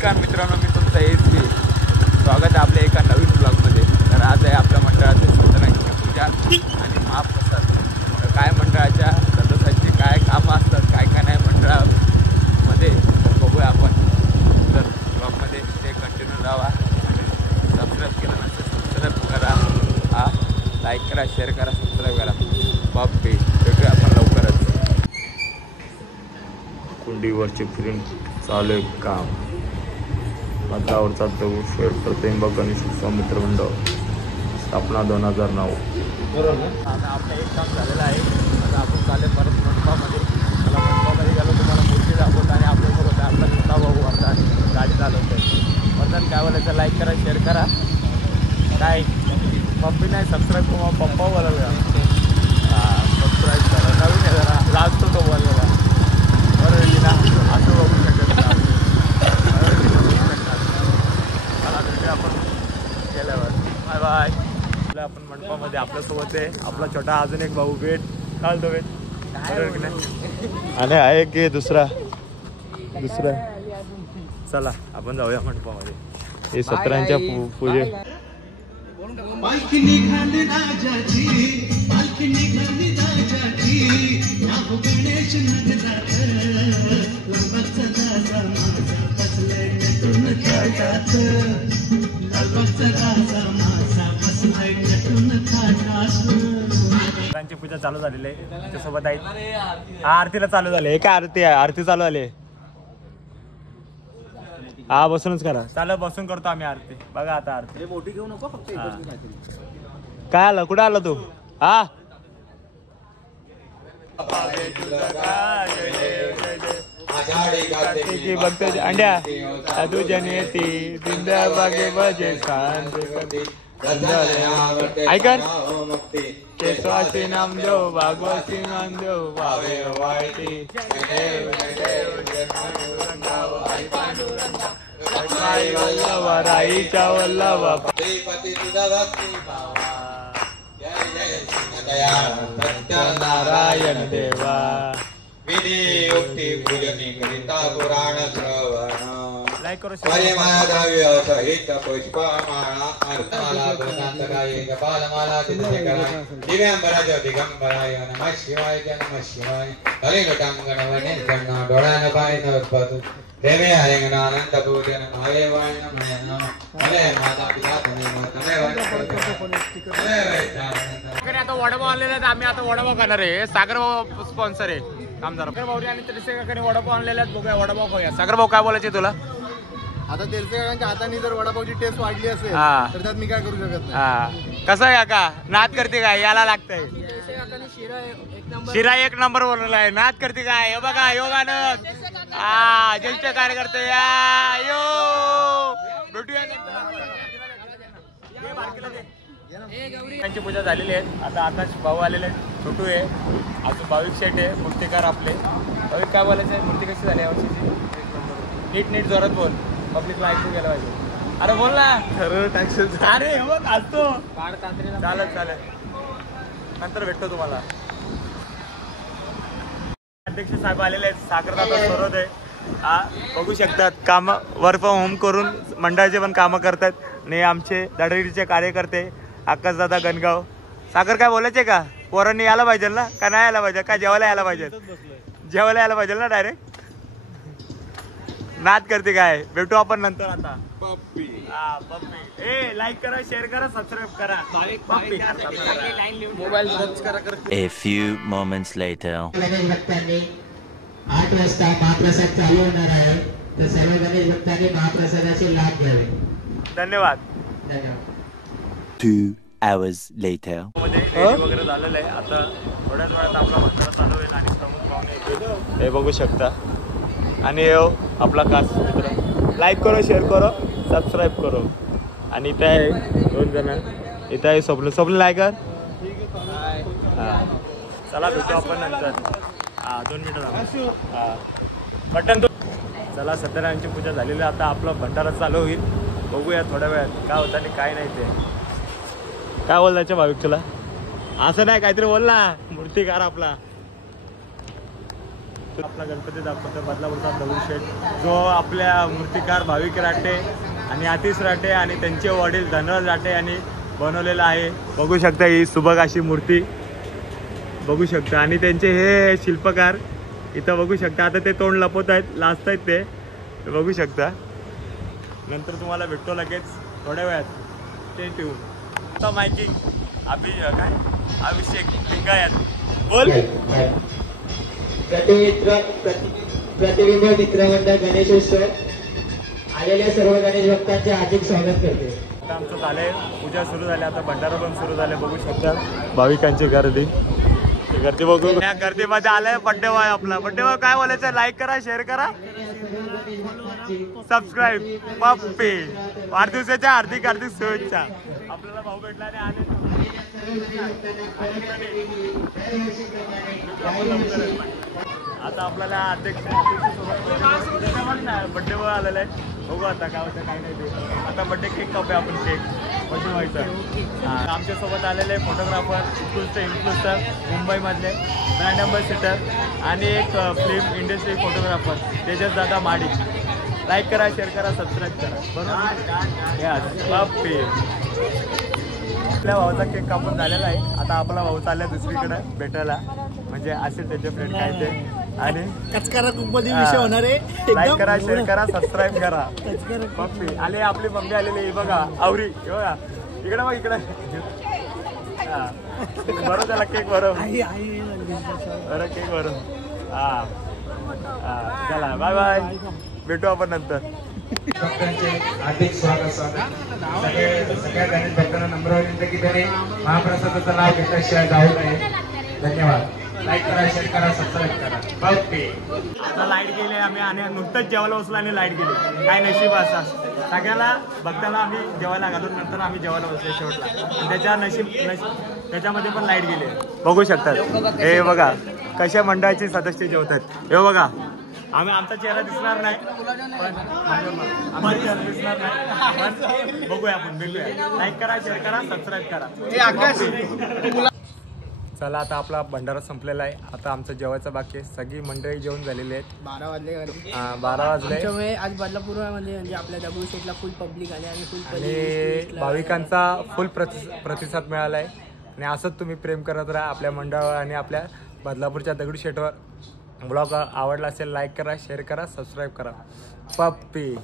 नमस्कार मित्रांनो, मी तुमचा एसबी. स्वागत आहे आपल्या एका नवीन ब्लॉगमध्ये. तर आज आहे आपल्या मंडळाचे सत्यनारायणची पूजा आणि महाप्रसाद. काय मंडळाच्या सदस्यांचे काय कामं असतात, काय काय नाही मंडळामध्ये बघूया आपण. तर ब्लॉगमध्ये ते कंटिन्यू राहा. सबस्क्राईब केलं नसेल सबस्क्राईब करा, लाईक करा, शेअर करा, सबस्क्राईब करा. बापरे, भेटूया आपण लवकरच. कुंडीवरची प्रिंट चालू आहे काम. मधलावरचा दगडूशेठ प्रतिबिंब गणेश उत्सव मित्र मंडळ स्थापना 2009. आता आपलं एक काम झालेलं आहे. आता आपण चालले परत मंडपामध्ये. मला मंडपामध्ये गेलो, तुम्हाला मूर्ती दाखवतो आणि आपल्यासोबत आपला छोटा भाऊ आता गाडी चालवतो. म्हणतात काय बोलायचं, लाईक करा, शेअर करा. काय पप्पी नाही सबस्क्राईब करा, पप्पा बोलायला सबस्क्राईब करा. नवीन आहे जरा, लाजतो तो बोलायला. बरोबर ना, असं बघू शकत आपण केल्यावर. Bye bye. आपण मंडपामध्ये आपल्यासोबत आहे आपला छोटा अजून एक भाऊ भेट चालतो भेट आणि आहे की दुसरा. चला आपण जाऊया मंडपामध्ये. हे सत्रांच्या पूजे. सत्रांची पूजा चालू झालेली आहे. त्याच्यासोबत आहे आरतीला चालू झाले. काय आरती आहे? आरती चालू झाली. हा बसूनच करा. चाल बसून करतो आम्ही आरती. बघा आता आरती मोठी घेऊ नको फक्त. काय आलं, कुठं आला तू? हा बघतो अंड्या तुझ्या नेती दिंद्या बागे बजे ऐकन केशवाचे नाम देव भागवती नाम देव भावे वाईटी वल्लभा राईच्या वल्लभा नारायण देवा विधी युक्ती पूजनी करिता पुराण श्रवण लाईक करो सहित पुष्पमाळा अर्थमाला प्रशांतकाय कपालमाला तिथेकरा दिव्यांबराज दिगंबराय नमः शिवाय नमः शिवाय हरिघटं गणवणे गणना डोळ्यानं पाय नवत्पतु देवे हरिंगनानंद पूजन माये वाय नमः हरे माता पिता तुम्ही आता वडापाव आणलेला आहे. आम्ही आता वडापाव खाणार आहे. सागर भाऊ स्पॉन्सर आहे. कामदार सागर भाऊ आणि तेलसेकाकडे वडापाव आणलेला आहे. बघूया वडापाव खाऊया. सागर भाऊ काय बोलायचे तुला? आता तेलसेकाच्या हाताने जर वडापावची टेस्ट वाढली असेल तर त्यात मी काय करू शकत नाही. कसं आहे का नाद करते काय? याला लागतंय. शिरा एक नंबर बोललाय. नाद करते काय? हे बघा योगानं ज्येष्ठ कार्यकर्ते यो भेटूया. त्यांची पूजा झालेली आहे. आता आकाश भाऊ आलेले आहेत. छोटू आहे, अजून भाविक शेठ आहे, मूर्तिकार आपले. भाविक काय बोलायचं आहे? मूर्ती कशी झाली यावर्षीची? नीट जोरात बोल, पब्लिकला ऐकून गेलं पाहिजे. अरे बोल ना. अरे बघ असतो. चालेल नंतर भेटतो तुम्हाला. अध्यक्ष साहेब आलेले आहेत. सागरदादा सरोद आहे. बघू शकतात काम वर्क फ्रॉम होम करून मंडळाचे पण कामं करतात. आणि आमचे दडरीचे कार्यकर्ते आकाशदादा गणगाव. सागर काय बोलायचे का? पोरांनी यायला पाहिजे ना का नाही यायला पाहिजे? काय जेवायला यायला पाहिजे? जेवायला यायला पाहिजे ना. डायरेक्ट नाद करते काय? भेटू आपण नंतर. आता पप्पी ए लाईक करा, शेअर करा, सबस्क्राईब करा. मोबाईल सर्च करा. A few moments later 8 वाजता महाप्रसाद चालू होणार आहे. तर सर्व गणेश भक्तांनी महाप्रसादाचे लाभ घ्यावे. धन्यवाद. 2 hours later वगैरे झालेलं आहे. आता थोड्याच वेळात आपला भंडारा चालू होईल आणि प्रमुख पाहुणे येतील. हे बघू शकता. आणि आपला खास मित्र. लाईक करो, शेअर करो, सबस्क्राईब करो. आणि इथे आहे 2 जण. इथे आहे स्वप्न लाईक कर. हां चला भेटू आपण नंतर. 2 मिनिटं बटन. चला सत्यनारायणची पूजा झालेली. आता आपला भंडारा चालू होईल. बघूया थोड्या वेळात काय होतं आणि काय नाही. ते काय बोलायचं भाविक तुला? असं नाही काहीतरी बोल ना. मूर्तिकार आपला आपला गणपती दाखवतो बदलापूरचा दगडूशेठ, जो आपल्या मूर्तिकार भाविक राटे आणि आतिश राटे आणि त्यांचे वडील धनराज राटे यांनी बनवलेला आहे. बघू शकता ही सुबक अशी मूर्ती बघू शकता आणि त्यांचे हे शिल्पकार इथं बघू शकता. आता ते तोंड लपवत आहेत, लाजत आहेत ते बघू शकता. नंतर तुम्हाला भेटतो लगेच थोड्या वेळात. ते ठेवून आता मायकिंग काय अभिषेक लिंगायत बोल. प्रतिबिंब मित्रमंडळ गणेशोत्सव आलेल्या सर्व गणेश भक्तांचे हार्दिक स्वागत करते. आता आमचं झालंय, पूजा सुरू झाली, आता भंडारा पण सुरू झाले. बघू शकता भाविकांची गर्दी बघू. या गर्दीमध्ये आलाय बड्डे बॉय आपला. बड्डे बॉय काय बोलायचं? लाईक करा, शेअर करा, सबस्क्राईब. पप्पी वाढदिवसाच्या हार्दिक हार्दिक शुभेच्छा. आपल्याला भाऊ भेटला आणि आता आपल्याला अध्यक्ष बड्डे बॉय आलेला आहे. बघू आता काय होतं काय नाही ते. आता बड्डे केक कापूया आपण. केक बड्डे व्हायचा. आमच्यासोबत आलेले फोटोग्राफर, इन्फ्लुएन्सर मुंबईमधले ब्रँड अँबॅसेडर आणि एक फिल्म इंडस्ट्री फोटोग्राफर तेजस दादा माडी. लाईक करा, शेअर करा, सबस्क्राईब करा. बरोबर. आपल्या भावाचा केक कापून झालेला आहे. आता आपला भाऊ चालला दुसरीकडे भेटायला, म्हणजे असेल त्याचे फ्रेंड काय ते. आणि विषय होणार आहे. लाईक करा, शेअर करा, सबस्क्राईब करा. पप्पी आले, आपली मम्मी आलेली बघा, आवरी बघा इकडे बघ इकडे. बरं त्याला केक बरं बरं केक बरं. हा चला बाय बाय, भेटू आपण नंतर. हार्दिक स्वागत. सगळ्या गणेश भक्तांना नम्र विनंती की त्यांनी महाप्रसादाचं नाव घेतल्याशिवाय जाऊ नये. धन्यवाद. लाईक करा, शेअर करा, सबस्क्राईब करा. आता लाईट गेले आम्ही आणि नुकतंच जेवायला बसलो आणि लाईट गेली. काय नशीब असा. सगळ्याला भक्ताला आम्ही जेवायला घालून नंतर आम्ही जेवायला बसलो शेवटला. त्याच्या त्याच्यामध्ये पण लाईट गेली. बघू शकतात हे बघा कशा मंडळाची सदस्य जेवतात. हे बघा आमचा चेहरा दिसणार नाही पण आमचा चेहरा दिसणार नाही पण बघूया आपण, भेटूया. लाईक करा, शेअर करा, सबस्क्राईब करा. चला आता आपला भंडारा संपलेला आहे. आता आमचं जेवायचं बाकी आहे. सगळी मंडळी जेवण झालेली आहेत. 12 वाजले. 12 वाजले. आज बदलापूरमध्ये म्हणजे आपल्या दगडूशेठला फुल पब्लिक आले आणि भाविकांचा फुल प्रतिसाद मिळाला आहे. आणि असंच तुम्ही प्रेम करत राहा आपल्या मंडळावर आणि आपल्या बदलापूरच्या दगडूशेठवर. ब्लॉग आवडला असेल लाईक करा, शेअर करा, सबस्क्राईब करा. पप्पी.